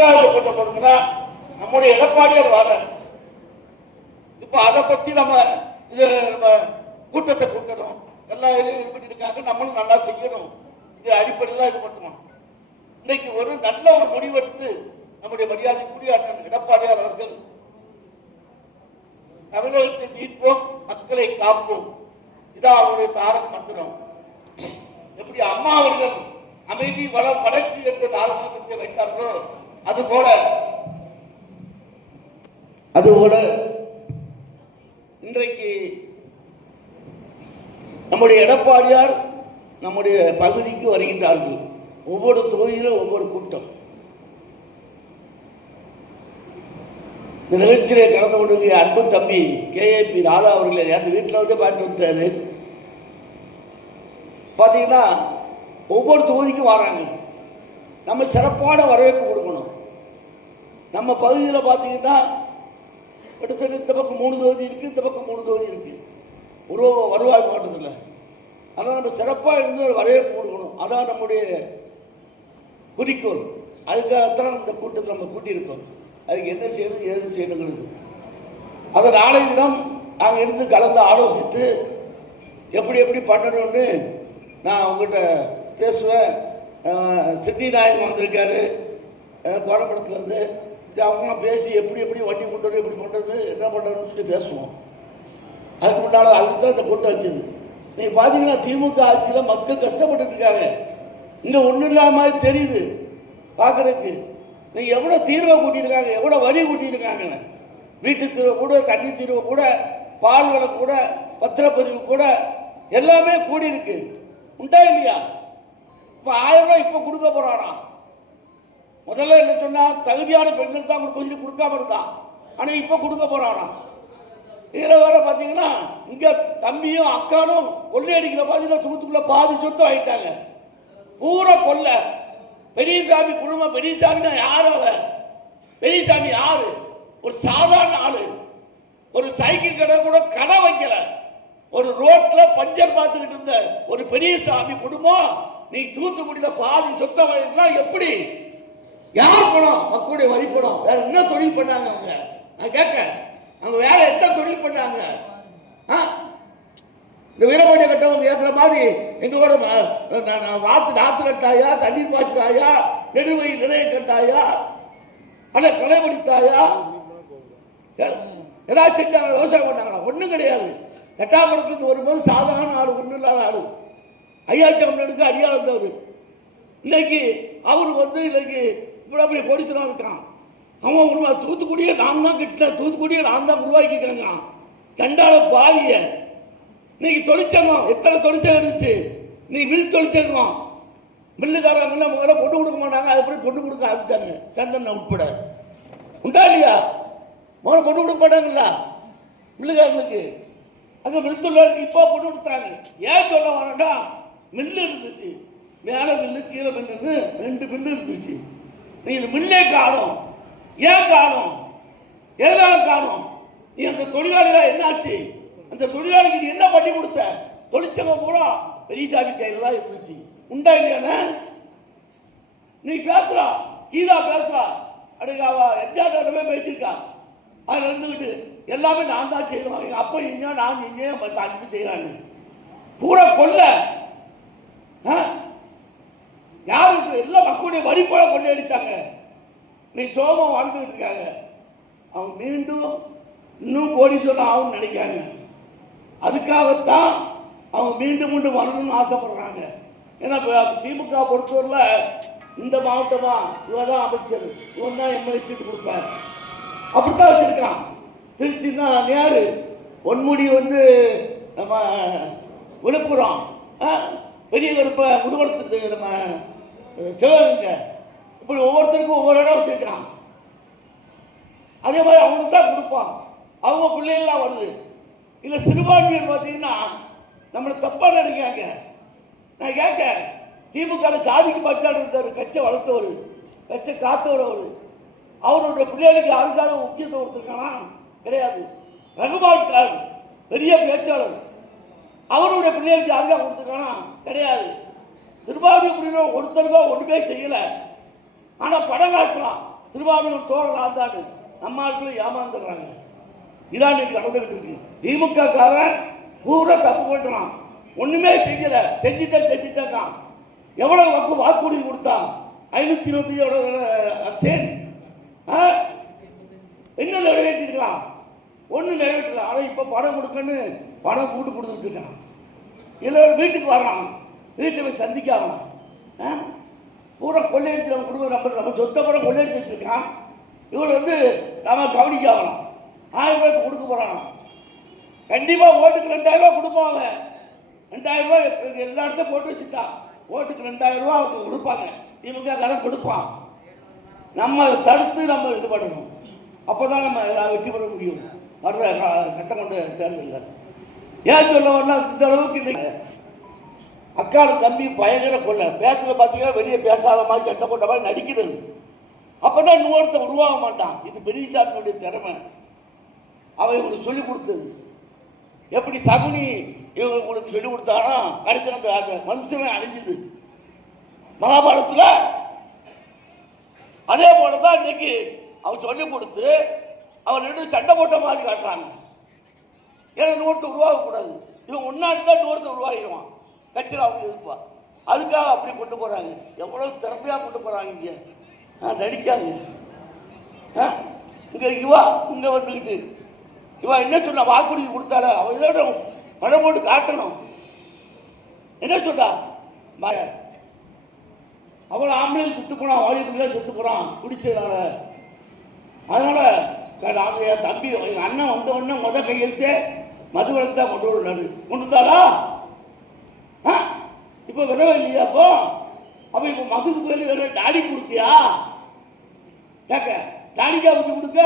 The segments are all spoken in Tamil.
எதுக்காக கூட்டப்படுதுன்னா நம்முடைய எடப்பாடியார் வர இப்ப அதை பத்தி நம்ம கூட்டத்தை கூட்டணும், எல்லாம் இது பண்ணிருக்காங்க, நம்மளும் நல்லா செய்யணும். இது அடிப்படையில் இது பண்ணுவோம். இன்னைக்கு ஒரு நல்ல ஒரு முடிவெடுத்து நம்முடைய மரியாதைக்குரிய அண்ணன் எடப்பாடியார் அவர்கள் தமிழகத்தை மீட்போம், மக்களை காப்போம், இதான் அவருடைய தாரக மந்திரம். எப்படி அம்மா அவர்கள் அமைதி வளம் வளர்ச்சி என்ற தாரக மந்திரத்தை வைத்தார்களோ அதுபோல இன்றைக்கு நம்முடைய எடப்பாடியார் நம்முடைய பகுதிக்கு வருகின்றார்கள். ஒவ்வொரு தொகுதியிலும் ஒவ்வொரு கூட்டம். இந்த நிகழ்ச்சியிலே கலந்து கொண்டிருக்கிற அன்பு தம்பி KAP ராதா அவர்களை நேற்று வீட்டில் வந்து பார்த்து வந்தாரு. பார்த்தீங்கன்னா ஒவ்வொரு தொகுதிக்கும் வராங்க. நம்ம சிறப்பான வரவேற்பு கொடுக்கணும். நம்ம பகுதியில் பார்த்தீங்கன்னா கிட்டத்தட்ட இந்த பக்கம் 3 தொகுதி இருக்குது, இந்த பக்கம் 3 தொகுதி இருக்குது வருவாய் மாவட்டத்தில். அதனால் நம்ம சிறப்பாக இருந்து வரவேற்பு கொடுக்கணும். அதான் நம்முடைய குறிக்கோள். அதுக்காகத்தான் இந்த கூட்டத்தை நம்ம கூட்டியிருக்கோம். அதுக்கு என்ன செய்யணும், ஏது செய்யணுங்கிறது அதை நாளை தினம் நாங்கள் இருந்து கலந்து ஆலோசித்து எப்படி பண்ணணும்னு நான் உங்கள்கிட்ட பேசுவேன். சிட்டி நாயகம் வந்திருக்காரு கோரம்பலத்துலேருந்து. அவங்களாம் பேசி எப்படி வண்டி கொண்டு வர எப்படி பண்ணுறது என்ன பண்ணுறதுன்னு சொல்லி பேசுவோம். அதுக்கு முன்னால் அதுக்கு தான் இந்த கூட்டம் வச்சது. நீங்கள் பார்த்தீங்கன்னா திமுக ஆட்சியில் மக்கள் கஷ்டப்பட்டு இருக்காங்க. இங்கே ஒன்றும் இல்லாத மாதிரி தெரியுது பார்க்குறதுக்கு. நீங்கள் எவ்வளோ தீர்வை கூட்டியிருக்காங்க, எவ்வளோ வரி கூட்டியிருக்காங்க. வீட்டு தீர்வை கூட, தண்ணி தீர்வை கூட, பால் விலை கூட, பத்திரப்பதிவு கூட எல்லாமே கூடியிருக்கு. உண்டா இல்லையா? இப்போ 1000 ரூபாய் இப்போ கொடுக்க போகிறானா? முதல்ல என்ன சொன்னால் தகுதியான பெண்கள் தான் கொஞ்சம் கொடுக்காம இருந்தான். ஆனால் இப்போ கொடுக்க போகிறானா? இதில் வேற பார்த்தீங்கன்னா இங்கே தம்பியும் அக்கானும் கொள்ளையடிக்கிற பார்த்தீங்கன்னா தூத்துக்குள்ள பாதி சொத்து ஆகிட்டாங்க. பூரா கொள்ளை. பெரியசாமி குடும்பம். பெரியசாமினா யார்? அவன் பெரியசாமி யாரு? ஒரு சாதாரண ஆளு. ஒரு சைக்கிள் கடை கூட கடை வைக்கல. ஒரு ரோட்ல பஞ்சர் பார்த்துக்கிட்டு இருந்த ஒரு பெரியசாமி குடும்பம் நீ தூத்துக்குடியில பாதி சொத்தை வாங்கினா எப்படி? யார் பணம்? மக்களுடைய வரி பணம். வேற என்ன தொழில் பண்ணாங்க அவங்க? நான் கேட்க, அவங்க வேற என்ன தொழில் பண்ணாங்க? இந்த வீரபாண்டிய கட்டவங்க ஏற்றுற மாதிரி எங்களோட நாத்து நட்டாயா, தண்ணீர் பாய்ச்சினாயா, நெடுவயில் நிலையம் கட்டாயா, அல்ல கொலைபடித்தாயா, ஏதாச்சும் செஞ்சாங்க? விவசாயம் பண்ணாங்களா? ஒன்றும் கிடையாது. தட்டாமரத்துக்கு வரும்போது சாதாரண ஆளு, ஒன்றும் இல்லாத ஆளு. ஐயாச்சம்னுக்கு அடியாள் வந்தவர். இன்னைக்கு அவர் வந்து இன்னைக்கு இப்படி பொடிச்சுனா இருக்கான். அவன் தூத்துக்குடியை நான் தான் கிட்டேன், தூத்துக்குடியை நான் தான் உருவாக்கிக்கிறாங்க. தண்டாள பாவிய இன்னைக்கு தொழிற்சங்கம் எத்தனை தொழிற்சங்கம் இருந்துச்சு? நீ மில் தொழிற்சங்கம் மில்லுக்காரங்க முதல்ல பொண்ணு கொடுக்க மாட்டாங்க. அது போய் பொண்ணு கொடுக்க ஆரம்பிச்சாங்க. சந்தன உட்பட. உண்டா இல்லையா? முதல்ல பொண்ணு கொடுக்க மாட்டாங்கல்ல மில்லுக்காரங்களுக்கு. அங்கே மில் தொழிலாளருக்கு இப்போ பொண்ணு கொடுத்தாங்க. ஏன் சொல்ல வரேன்டா, மில்லு இருந்துச்சு, மேலே மில்லு கீழே மில்லுன்னு 2 மில்லு இருந்துச்சு. நீ இந்த மில்லே காணும். ஏன் காணும்? எதனால காணும்? நீ அந்த தொழிலாளிகள் என்னாச்சு? அந்த தொழிலாளிக்கு நீ என்ன பண்ணி கொடுத்த? தொழிற்சங்கம் பூரா பெரியசாமி கையில் தான் இருந்துச்சு. உண்டா இல்லையானே? நீ பேசுறா, கீதா பேசுறா, அடுக்காவா எம்ஜிஆர் பேசியிருக்கா. அதில் இருந்துக்கிட்டு எல்லாமே நான் தான் செய்யணும், எங்கள் அப்பா இங்கே நான் இங்கே தங்கி செய்யறான்னு பூரா கொல்ல. யாருக்கு? எல்லா மக்களுடைய வரி போல கொள்ளையடிச்சாங்க. நீ சோகம் வாழ்ந்துகிட்டு இருக்காங்க. அவங்க மீண்டும் இன்னும் கோடீஸ்வரன் ஆகும்னு நினைக்காங்க. அதுக்காகத்தான் அவங்க மீண்டும் வரணும்னு ஆசைப்படுறாங்க. ஏன்னா திமுக பொறுத்தவரையில் இந்த மாவட்டமா இவன் தான் அமைச்சர், இவன் தான் எம்எல்ஏ சீட்டு கொடுப்பார், அப்படித்தான் வச்சிருக்கான். திருச்சின்னா யாரு? பொன்முடி வந்து நம்ம விழுப்புரம், பெரிய கருப்பை முதுகுளத்துக்கு நம்ம சிவகங்கை, இப்படி ஒவ்வொருத்தருக்கும் ஒவ்வொரு இடம் வச்சிருக்கிறான். அதே மாதிரி அவனுக்கு தான் கொடுப்பான். அவங்க பிள்ளைகள்லாம் வருது. இல்லை சிறுபான்மையர் பார்த்தீங்கன்னா நம்மளை தப்பாக நினைக்கிறாங்க. நான் கேட்க, திமுக ஜாதிக்கு பச்சாடு இருந்தார், கட்சை வளர்த்தவர், கட்சை காத்தவர். அவருடைய பிள்ளைகளுக்கு யாருக்காக முக்கியத்துவம் கொடுத்துருக்கானா? கிடையாது. ரகுமான் கான் பெரிய பேச்சாளர், அவருடைய பிள்ளைகளுக்கு யாருக்காக கொடுத்துருக்கானா? கிடையாது. சிறுபான்மை பிள்ளைகள் ஒருத்தருக்கோ ஒன்றுமே செய்யலை. ஆனால் படம் காட்டுறான். சிறுபான்மையினர் தோழர் ஆந்தான்னு நம்ம ஆட்களை ஏமாந்துடுறாங்க. இதான் இன்னைக்கு நடந்துகிட்டு இருக்கு. திமுக காரன் பூரா தப்பு பண்றான், ஒண்ணுமே செய்யல, செஞ்சுட்டான். எவ்வளவு வாக்குறுதி கொடுத்தான்? 527 என்ன நிறைவேற்றிருக்கலாம்? ஒண்ணு நிறைவேற்றலாம். ஆனா இப்ப பணம் கொடுக்கன்னு பணம் கூட்டு கொடுத்துட்டு இருக்கான். எல்லாரும் வீட்டுக்கு வர்றான், வீட்டை போய் சந்திக்காம பூரா கொள்ளையடிச்சு நம்ம குடும்பம் நம்ம சொத்த படம் கொள்ளையடிச்சு வச்சிருக்கான். இவர் நம்ம கவனிக்காமலாம் 1000 ரூபாய்க்கு கொடுக்க போறான். கண்டிப்பா ஓட்டுக்கு 2000 ரூபாய் கொடுப்பாங்க. 2000 ரூபாய் எல்லா இடத்தையும் போட்டு வச்சுட்டான். ஓட்டுக்கு 2000 ரூபாய் அவங்க கொடுப்பாங்க. திமுக காரன் கொடுப்பான். நம்ம தடுத்து நம்ம இது பண்ணணும். அப்போதான் நம்ம வெற்றி பெற முடியும் வர்ற சட்டமன்ற தேர்தலில். ஏன் சொல்ல வரலாம், இந்த அளவுக்கு இல்லை. அக்கால தம்பி பயங்கர கொள்ள பேசுற பார்த்தீங்கன்னா வெளியே பேசாத மாதிரி சட்டை போட்ட மாதிரி நடிக்கிறது. அப்பதான் இன்னொருத்த உருவாக மாட்டான். இது பெரியசாமியுடைய திறமை. அவன் இவங்களுக்கு சொல்லிக் கொடுத்தது. எப்படி சகுனி இவங்க உங்களுக்கு சொல்லிக் கொடுத்தானா கடைசி அந்த வம்சமே அழிஞ்சுது மகாபாரதத்தில். அதே போலதான் இன்னைக்கு அவன் சொல்லிக் கொடுத்து அவன் 2 சண்டை போட்ட மாதிரி காட்டுறாங்க. ஏன்னா இன்னொருத்த உருவாகக்கூடாது. இவன் ஒன்னாடி தான் இன்னொருத்த உருவாகிடுவான். கட்சியில் அவங்க எதிர்ப்பா. அதுக்காக அப்படி கொண்டு போறாங்க. எவ்வளவு திறமையா கொண்டு போறாங்க. இங்க நடிக்காங்க. இங்க இவா இங்க வந்துக்கிட்டு இவா என்ன சொன்னா, வாக்குறுதி கொடுத்தால அவன் இதோட பணம் போட்டு காட்டணும். என்ன சொன்னா, அவளை ஆம்பளையும் செத்து போனான், வாலிபுள்ள செத்து போறான் குடிச்சதுனால. அதனால என் தம்பி எங்க அண்ணன் வந்த உடனே கையெழுத்தே மதுவளத்தை தான் கொண்டு வந்தாரு. கொண்டு வந்தாரா? இப்ப விதவை இல்லையா? அப்ப இப்ப மதுக்கு பேரு வேற டாடி கொடுத்தியா? கேட்க டாடிக்கா ஊற்றி கொடுக்க,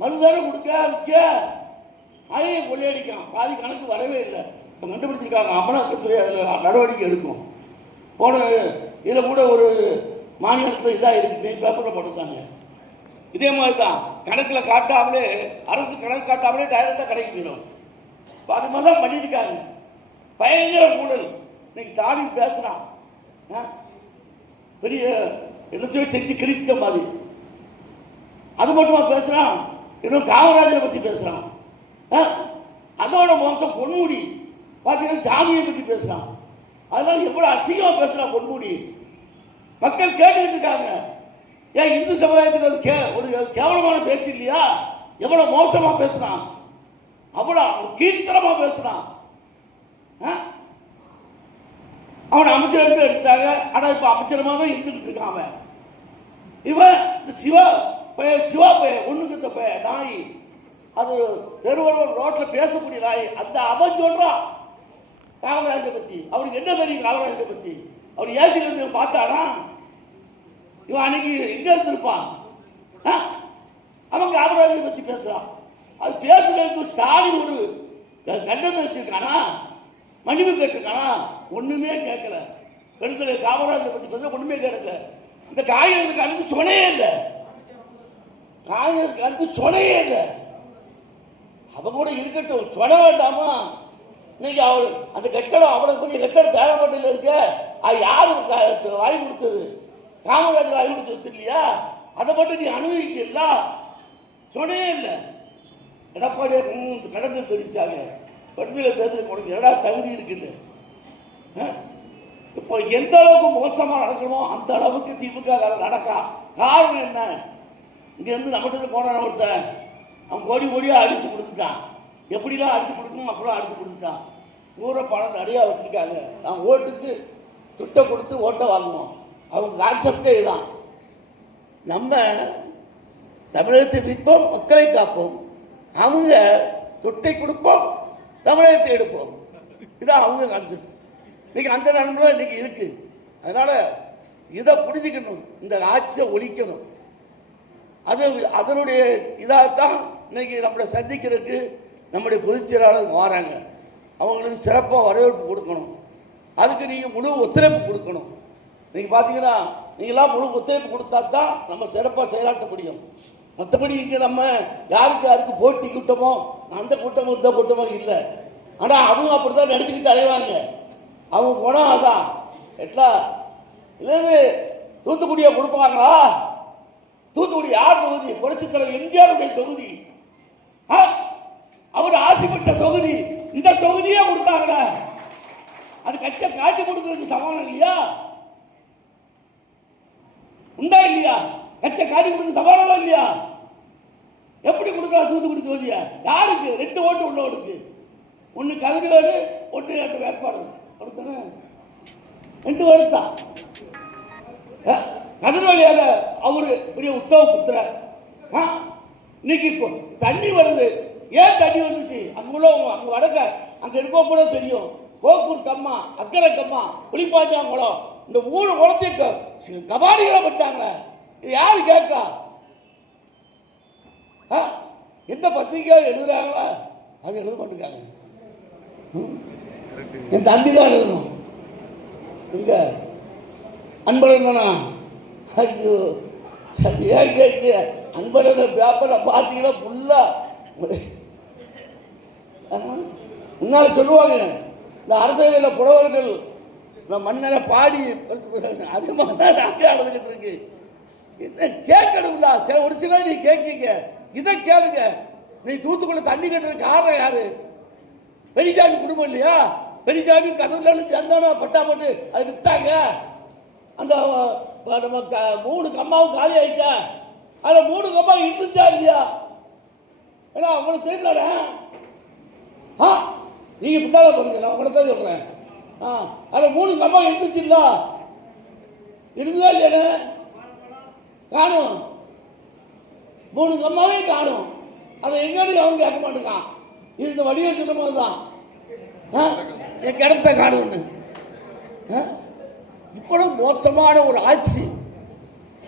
மதுதானே கொடுக்க விற்க, அதையும் கொள்ளையடிக்கான். பாதி கணக்கு வரவே இல்லை. இப்போ கண்டுபிடிச்சிருக்காங்க. அமலாக்கத்துறை அதில் நடவடிக்கை எடுக்கும். போன இதில் கூட ஒரு மாநிலத்தில் இதாக இருக்கு, பேப்பரில் போட்டிருக்காங்க. இதே மாதிரி தான் கணக்கில் காட்டாமலே, அரசு கணக்கு காட்டாமலே டைரக்டாக கடைக்கு போயிடும். இப்போ அது மாதிரி தான் பண்ணியிருக்காங்க. பயங்கர ஊழல். இன்னைக்கு ஸ்டாலின் பேசுகிறான், பெரிய எல்லாத்தையும் செஞ்சு கிழிச்சிட்ட மாதிரி. அது மட்டுமா பேசுகிறான்? இன்னும் காமராஜரை பற்றி பேசுகிறான். அதோட மோசம் பொன்முடி பார்த்தீங்கன்னா சாமியை பற்றி பேசுகிறான். அதெல்லாம் எவ்வளோ அசிங்கமாக பேசுகிறான் பொன்முடி. மக்கள் கேட்டுக்கிட்டு இருக்காங்க. ஏன் இந்து சமுதாயத்துக்கு ஒரு கேவலமான பேச்சு இல்லையா? எவ்வளோ மோசமாக பேசுகிறான், அவ்வளோ கீழ்த்தரமாக பேசுகிறான். அவனை அமைச்சர் எடுத்தாங்க. ஆனால் இப்போ அமைச்சரமாக தான் இருந்துகிட்டு இருக்கான் அவன். இவன் சிவா பையன் ஒண்ணுக்கு பையன் நாய், அது தெருவன் ரோட்டில் பேசக்கூடிய நாய். அந்த அவன் சொல்றான் காமராஜரை பத்தி. அவனுக்கு என்ன தெரியும் காமராஜரை பத்தி? அவர் ஏசிக்கிறது பார்த்தானா? இவன் அன்னைக்கு எங்க இருந்திருப்பான்? அவன் காமராஜரை பத்தி பேசுறான். அது பேசுறதுக்கு ஸ்டாலின் ஒரு கண்டனம் வச்சிருக்கானா, மன்னிப்பு கேட்டிருக்கானா? ஒண்ணுமே கேட்கல. பெருந்தலை காமராஜரை பத்தி பேச ஒண்ணுமே கேட்கல. இந்த காங்கிரஸுக்கு அடுத்து சொனையே இல்லை. காங்கிரஸுக்கு அடுத்து சொனையே இல்லை. அவ கூட இருக்கட்டும், சொட வேண்டாமா? இன்னைக்கு அவர் அந்த கட்டடம், அவ்வளவு பெரிய கட்டடம் தேவைப்பட்டில் இருக்க, அது யாரு வாங்கி கொடுத்தது? காமராஜர் வாங்கி கொடுத்து இல்லையா? அதை மட்டும் நீ அனுபவிக்கல. சொனையே இல்லை. எடப்பாடியார் கடந்து தெரிச்சாங்க. பெருமையில பேசுறதுக்கு உனக்கு என்னடா தகுதி இருக்குன்னு. இப்போ எந்த அளவுக்கு மோசமா நடக்கணுமோ அந்த அளவுக்கு திமுக நடக்கா. காரணம் என்ன? இங்க இருந்து நம்மகிட்ட போன ஒருத்தன் அவன் கோடியா அடிச்சு கொடுத்துட்டான். எப்படிலாம் அடிச்சு கொடுக்கணும் அப்படிலாம் அடிச்சு கொடுத்துட்டான். ஊரை பணம் நிறையா வச்சிருக்காங்க. நான் ஓட்டுக்கு துட்டை கொடுத்து ஓட்டை வாங்குவோம். அவங்க கான்செப்டே இதுதான். நம்ம தமிழகத்தை மீட்போம், மக்களை காப்போம். அவங்க துட்டை கொடுப்போம், தமிழகத்தை எடுப்போம். இதுதான் அவங்க கான்செப்ட். இன்னைக்கு அந்த நண்பர்கள் இன்னைக்கு இருக்கு. அதனால இதை புரிஞ்சுக்கணும், இந்த ஆட்சியை ஒழிக்கணும். அது அதனுடைய இதாகத்தான் இன்னைக்கு நம்மளை சந்திக்கிறதுக்கு நம்முடைய பொதுச் செயலாளர் வராங்க. அவங்களுக்கு சிறப்பாக வரவேற்பு கொடுக்கணும். அதுக்கு நீங்கள் முழு ஒத்துழைப்பு கொடுக்கணும். நீங்கள் பார்த்தீங்கன்னா நீங்களாம் முழு ஒத்துழைப்பு கொடுத்தா தான் நம்ம சிறப்பாக செயலாற்ற முடியும். மற்றபடி இங்கே நம்ம யாருக்கு போட்டி கூட்டமோ அந்த கூட்டமோ இந்த கூட்டமோ இல்லை. ஆனால் அவங்க அப்படி தான் நடிச்சுக்கிட்டு அலைவாங்க. அவங்க குணம் அதான். எட்லா இல்லது தூத்துக்குடியை கொடுப்பாங்களா? தூத்துக்குடி யார் தொகுதி? புரட்சித் தலைவர் எம்ஜிஆருடைய தொகுதி. அவர் ஆசைப்பட்ட தொகுதி. இந்த தொகுதியே கொடுத்தாங்க. அது கட்சியை காட்டி கொடுக்கறதுக்கு சமானம் இல்லையா? உண்டா இல்லையா? கட்சியை காட்டி கொடுக்க சமானமா இல்லையா? எப்படி கொடுக்கலாம் தூத்துக்குடி தொகுதிய? யாருக்கு? 2 ஓட்டு உள்ளவருக்கு. ஒன்னு கதிர்வேலு, ஒன்று அந்த வேட்பாளர். 2 ஓட்டு தான். கதிர்வேலியாக அவரு பெரிய உத்தவ புத்திர. இன்னைக்கு தண்ணி வருது. ஏன் தண்ணி வந்துச்சு? அங்க வடக்க அங்க இருக்க கூட தெரியும். கோக்கூர் கம்மா, அக்கரை கம்மா, புளிப்பாஞ்சாங்குளம், இந்த 3 குளத்தையும் கபாடிகளை பட்டாங்க. இது யாரு கேட்கா? எந்த பத்திரிகையா எழுதுறாங்களா? அது எழுத மாட்டேங்காங்க. என் தம்பி தான் எழுதணும். இங்க அன்பழகனா? ஐயோ, அது ஏன் கேட்க? அன்பழகன் பேப்பரை பார்த்தீங்கன்னா ஃபுல்லா முன்னால சொல்லுவாங்க, இந்த அரசியலில் புலவர்கள் மன்னரை பாடி அது மாதிரி நாங்கள் அழுதுகிட்டு இருக்கு. என்ன கேட்கணும்ல? ஒரு சில நீ கேட்கீங்க, இதை கேளுங்க. நீ தூத்துக்குள்ள தண்ணி கட்டுறதுக்கு காரணம் யாரு? பெரியசாமி குடும்பம் இல்லையா? பெரியசாமி கதவுல சந்தானா பட்டா போட்டு அது வித்தாங்க. அந்த 3 கம்மாவும் காலி ஆயிட்டா. அதில் 3 கம்மா இருந்துச்சா இல்லையா? ஏன்னா அவங்களுக்கு தெரியல. நீங்க பின்னால போறீங்க, நான் உங்களை தான் சொல்றேன். அதில் 3 கம்மா இருந்துச்சு இல்ல? இருந்ததா இல்லையா? காணும். 3 கம்மாவே காணும். அதை எங்கேயும் அவன் கேட்க மாட்டேங்கான். இது இந்த வடிவம் சொல்லும் போதுதான் என் கிடத்த காணும்னு. இவ்வளவு மோசமான ஒரு ஆட்சி,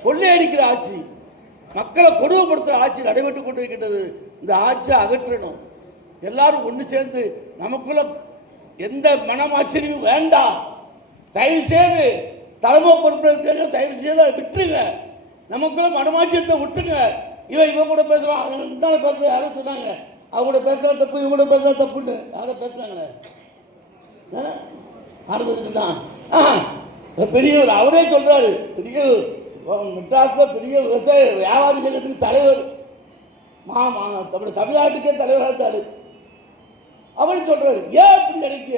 கொள்ளையடிக்கிற ஆட்சி, மக்களை கொடுமைப்படுத்துகிற ஆட்சி நடைபெற்றுக் கொண்டிருக்கின்றது. இந்த ஆட்சியை அகற்றணும். எல்லாரும் ஒன்று சேர்ந்து நமக்குள்ள எந்த மனமாச்சரியும் வேண்டாம். தயவு செய்து தலைமை பொறுப்பு தயவு செய்து அதை விட்டுருங்க. நமக்குள்ள மனமாச்சரியத்தை விட்டுருங்க. இவன் கூட பேசுறான், பேசுற யாரும் சொன்னாங்க, அவங்க கூட பேசுறா தப்பு, இவங்க கூட பேசுறா தப்புன்னு யாரை பேசுறாங்களே? தான் பெரியவர் அவரே சொல்றாரு. பெரிய மெட்ராஸில் பெரிய விவசாய வியாபாரி சங்கத்துக்கு தலைவர், தமிழ்நாட்டுக்கே தலைவராக இருந்தாரு. அவர் சொல்றாரு, ஏன் இப்படி நினைக்க?